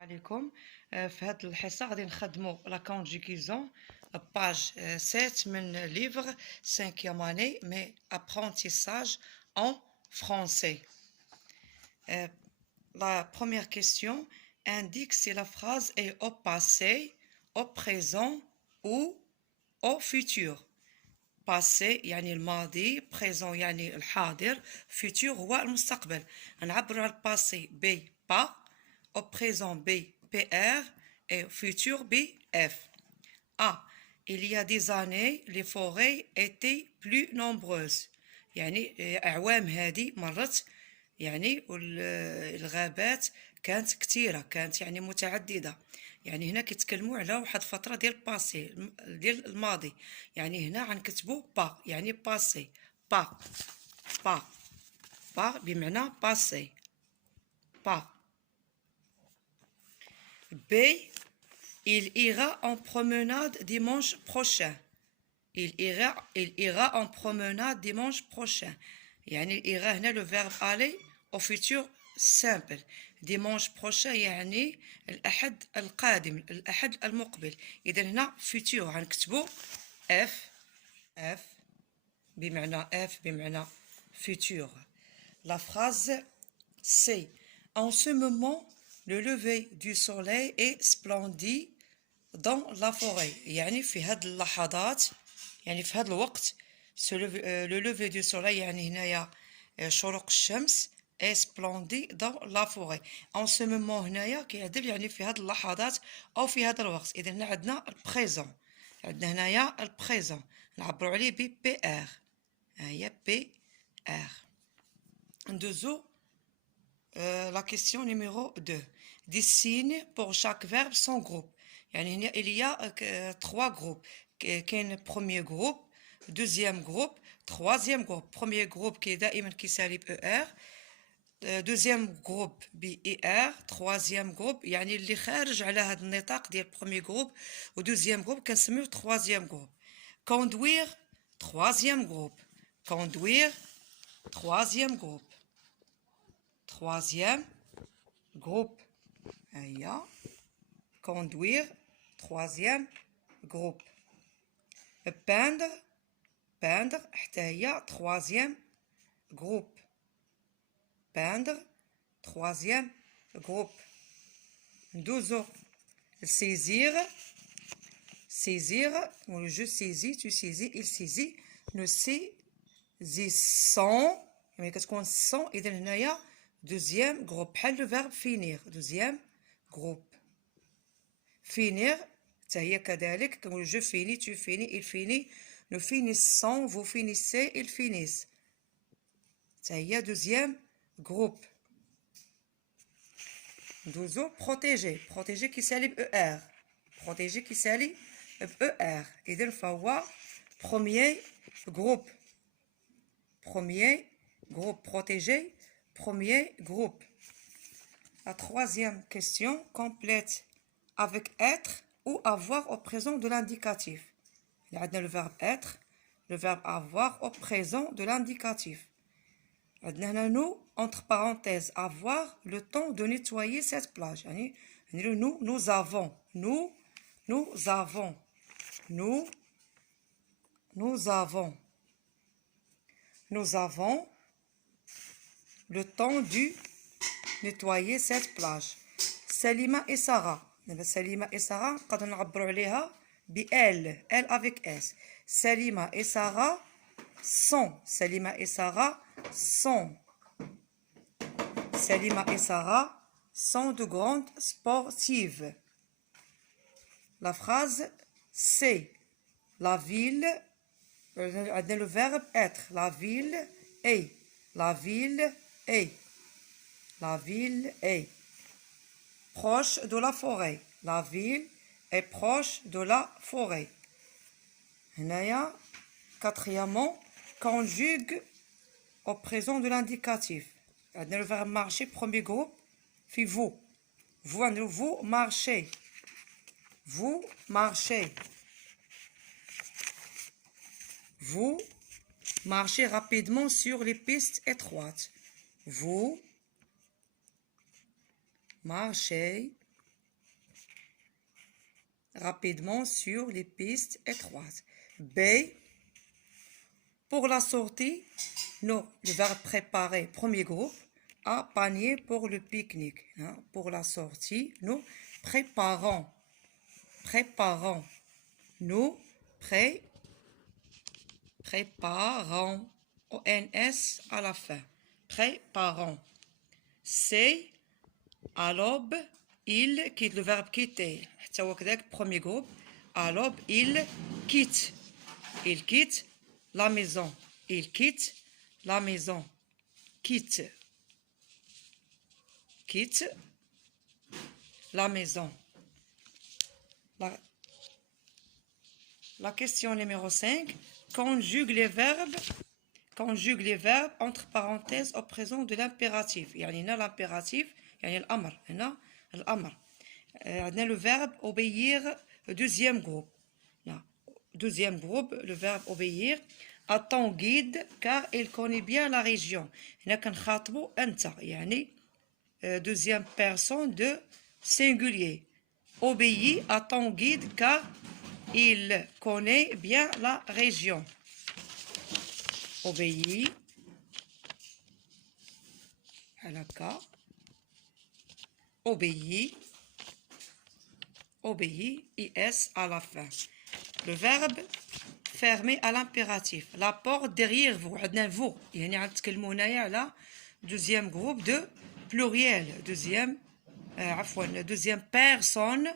عليكم. في هذه الحصة غادي نخدموا لا كونجيغيزون باج 7 من livre 5e année mais apprentissage en français. La première question indique si la phrase est au passé, au présent ou au futur. passé يعني الماضي، présent يعني الحاضر، futur هو المستقبل. نعبروا على الباسي ب pas, au présent B, PR et au futur B, F. A. Il y a des années, les forêts étaient plus nombreuses. يعني أعوام هذه مرت يعني الغابات كانت كثيرة، كانت يعني متعددة. يعني هنا كيتكلموا على واحد الفترة ديال الباسي ديال الماضي. يعني هنا غنكتبوا با يعني باسي با با با بمعنى باسي با. B. Il ira en promenade dimanche prochain. Il ira en promenade dimanche prochain. يعني ira هنا le verbe aller au futur simple. dimanche prochain يعني الأحد القادم، الأحد المقبل. إذا هنا futur غنكتبو F بمعنى F بمعنى futur. La phrase C. En ce moment, le lever du soleil est splendide dans la forêt. يعني في هاد اللحظات، يعني في هاد الوقت le lever du soleil يعني هنايا شروق الشمس est splendide dans la forêt. En ce moment هنايا كيعدل يعني في هاد اللحظات أو في هذا الوقت. إذا هنا عندنا البريزون، عندنا هنايا البريزون نعبروا عليه ب PR. هي PR. ندوزو la question numéro 2. Dessine pour chaque verbe son groupe. يعني il y a 3 groupes. كاين premier groupe, deuxième groupe, troisième groupe. Premier groupe qui est دائما كيسالي ب ER, deuxième groupe ب ER, troisième groupe يعني اللي خارج على هذا النطاق ديال premier groupe و deuxième groupe كنسميوه troisième groupe. Conduire, troisième groupe. Conduire, troisième groupe. Troisième groupe. Conduire, troisième groupe. Peindre, peindre, troisième groupe. Peindre, troisième groupe. Douze. Saisir, saisir, je saisis, tu saisis, il saisit, nous saisissons. Mais qu'est-ce qu'on sent? Et dans le deuxième groupe, le verbe finir. Deuxième groupe. Finir, c'est كذلك comme je finis, tu finis, il finit, nous finissons, vous finissez, ils finissent. C'est deuxième groupe. Douze. Protéger. Protéger qui s'allie ER. Protéger qui s'allie ER. Et donc, il premier groupe. Premier groupe. Protéger. Premier groupe. La troisième question complète avec être ou avoir au présent de l'indicatif. Il y a le verbe être, le verbe avoir au présent de l'indicatif. Nous, entre parenthèses, avoir le temps de nettoyer cette plage. Nous avons le temps de nettoyer cette plage. Salima et Sarah. Salima et Sarah, قد نعبروا عليها ب elle avec S. Salima et Sarah sont. Salima et Sarah sont. Salima et Sarah sont de grandes sportives. La phrase c'est la ville, le verbe être. La ville est. La ville est. La ville est proche de la forêt. La ville est proche de la forêt. هنايا quatrièmement conjugue au présent de l'indicatif. Le verbe marcher, premier groupe, puis vous. Vous marchez. Vous marchez. Vous marchez rapidement sur les pistes étroites. Vous marchez rapidement sur les pistes étroites. B, pour la sortie, nous, le verbe préparer, premier groupe, à panier pour le pique-nique. Hein. Pour la sortie, nous préparons, nous préparons, ONS à la fin, préparons. C, à l'aube, il quitte, le verbe quitter. Premier groupe. À l'aube, il quitte. Il quitte la maison. Il quitte la maison. Quitte. Quitte la maison. La question numéro 5. Conjugue les verbes entre parenthèses au présent de l'impératif. يعني هنا l'impératif يعني الأمر. هنا الأمر. عندنا le verbe obéir, deuxième groupe. Deuxième groupe, le verbe obéir à ton guide car il connaît bien la région. هنا كنخاطبو أنت يعني deuxième personne de singulier. Obéis à ton guide car il connaît bien la région. Obéis à la cas. Obéis, IS à la fin. Le verbe fermer à l'impératif. La porte derrière vous. عندنا vous. يعني غنتكلموا هنايا على deuxième groupe de pluriel. Deuxième personne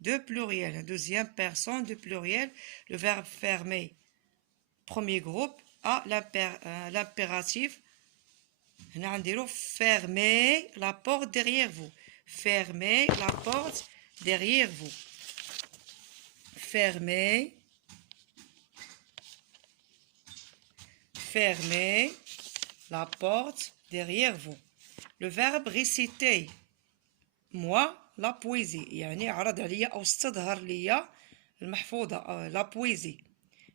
de pluriel. Deuxième personne de pluriel. Le verbe fermer. Premier groupe à l'impératif. هنا غنديرو fermer la porte derrière vous. Fermez la porte derrière vous. Fermez la porte derrière vous. Le verbe réciter. Moi, la poésie. يعني عرض عليا أو استظهر ليا المحفوظة la poésie.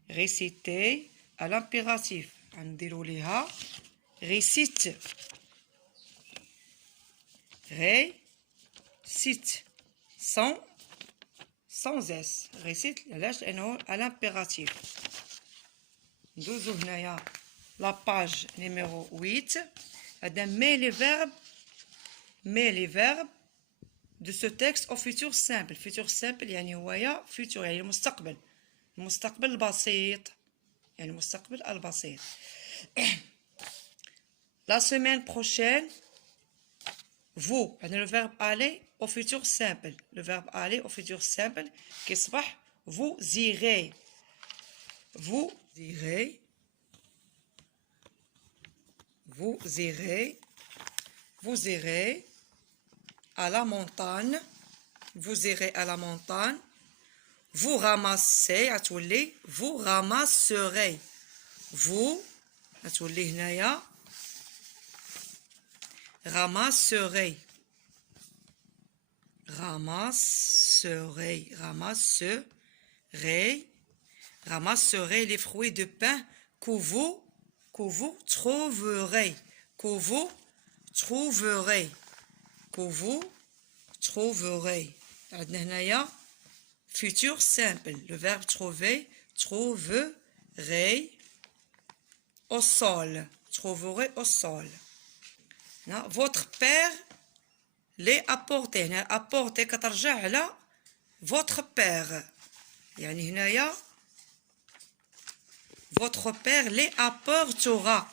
Réciter à l'impératif. غنديرو ليها récite. Récite sans S. Récite à l'impératif. Nous avons la page numéro 8. Mets les verbes de ce texte au futur simple. Futur simple يعني هو futur يعني المستقبل. المستقبل البسيط. يعني المستقبل البسيط. La semaine prochaine, vous, le verbe aller au futur simple. Le verbe aller au futur simple, كيصبح vous irez. Vous irez. Vous irez. Vous irez à la montagne. Vous irez à la montagne. Vous ramassez, vous ramasserez. Vous, ramasserez. Ramasserez. Ramasserez. Ramasserez les fruits de pain que vous trouverez. Que vous trouverez. Que vous trouverez. Futur simple. Le verbe trouver. Trouverez au sol. Trouverez au sol. Votre père les apporté. Apporté كترجع على votre père. يعني هنايا votre père les apportera.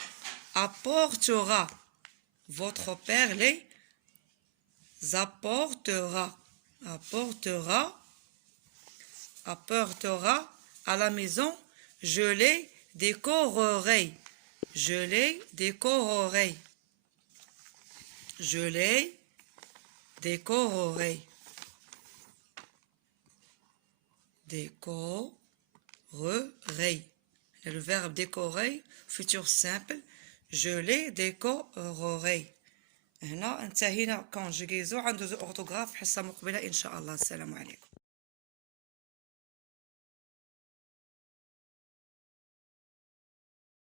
Apportera. Votre père les apportera. Apportera. Apportera à la maison. Je les décorerai. Je les décorerai. Je les décorerai. Décorerai. Le verbe décorer, futur simple. Je les décorerai. هنا انتهينا كونجيغيزو. عنده orthographe حصة مقبلة إن شاء الله. السلام عليكم.